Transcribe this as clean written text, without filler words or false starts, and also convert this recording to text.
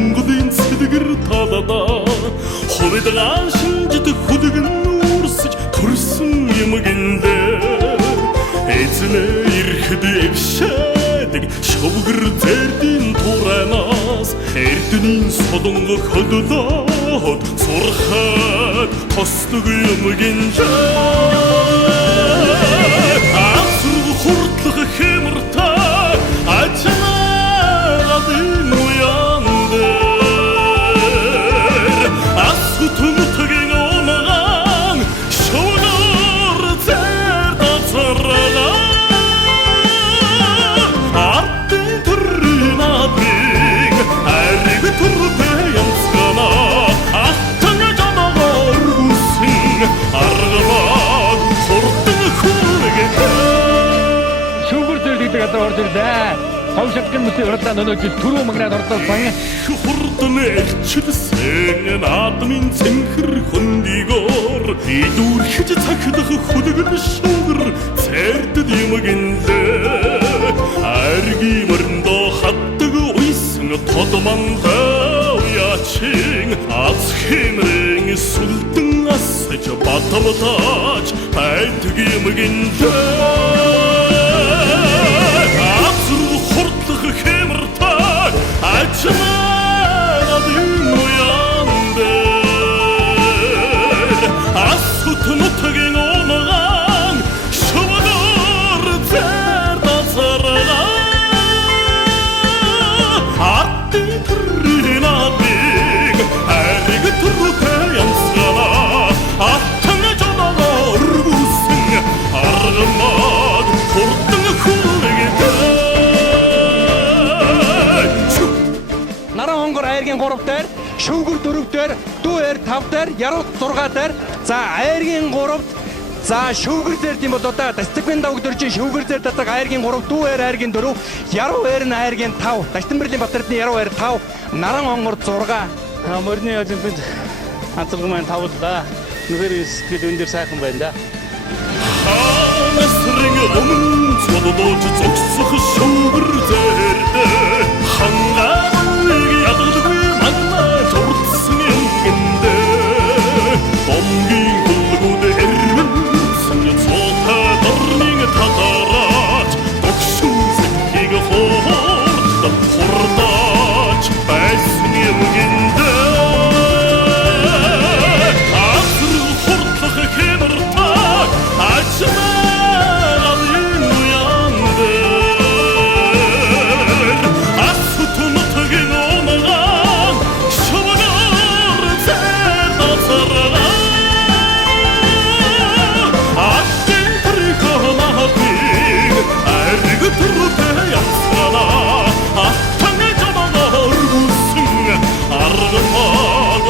Сонгодын цэдгэр талада хувидагаан шинжид хүдгэн үрсэж төрсөн юм гиндээ эзэнэ ирэхэд эвшээдэг шовгөр зэрдийн туранаас эрдэнийн солонго хөдлөөд сурахад тосдог юм гинжээ асраг хурдлах хэмэртэй ачаагаад уяндэр асгут мутгийн омагаан шовгор зэрдэ цараа артын төрнадыг ариг төртэй янцгана аттан жамаар үсэн аргамаг хурдан хүлэгэн шүүгэр зэрлэгдэг одоо орж ирлээ. Ховшигтэн мөсөө уралдаан өнөөдөр түрүү магнад ордолсон. хурдан элчилсэн наадмын цэнхэр хөндөгөр идүүрхэж цахилах хүлэгэн шүүгэр цэрдэд юм гинлээ арги мөрөндө хатдаг уйсан тодмандаа яачин аз хэмрэн сүлдэн асаж батамтаж байдаг юм гинлээ хурдлах хэмэртэй ачаагаад уяндэр асгут нутгийн омагаан шовгор зэрдэ цараа артын төрнадыг ариг төртэй янцгана аттан жамаар үсэн аргамаг хурдан хүлэгэн Айргийн 3 дээр, шүүгэр 4 дээр, дүүэр 5 дээр, яруу 6 дээр. За айргийн 3-т за шүүгэр дээр тийм бол одоо дисциплин давг дөржин шүүгэр дээр татдаг айргийн 3, дүүэр айргийн 4, яруу айр нь айргийн 5, Дашданбэрлийн Батэрдны яруу айр 5, Наран онгор 6. Морины олимпиад анцлог маань 5 л да. Нүгээр сэтгэл өн дээр сайхан байна да. Насрын өмнө цодолж зогсох шүүгэр дээр хангаалыг ядгалгүй манаа зурдсан юм гиндээ бомгийн хулгууд эрвэнсэн цота дорныг татараач догшин зэхийг хоордод хурдаач байсан юм гиндээ асрал хурдлах хэмэртэй ачаагаад уяндэр асгут нутгийн омагаан шовгор зэрдэ цараа аттын төрхөнадыг ариг төртэй янцгана аттан жамаар үсэн аргамаг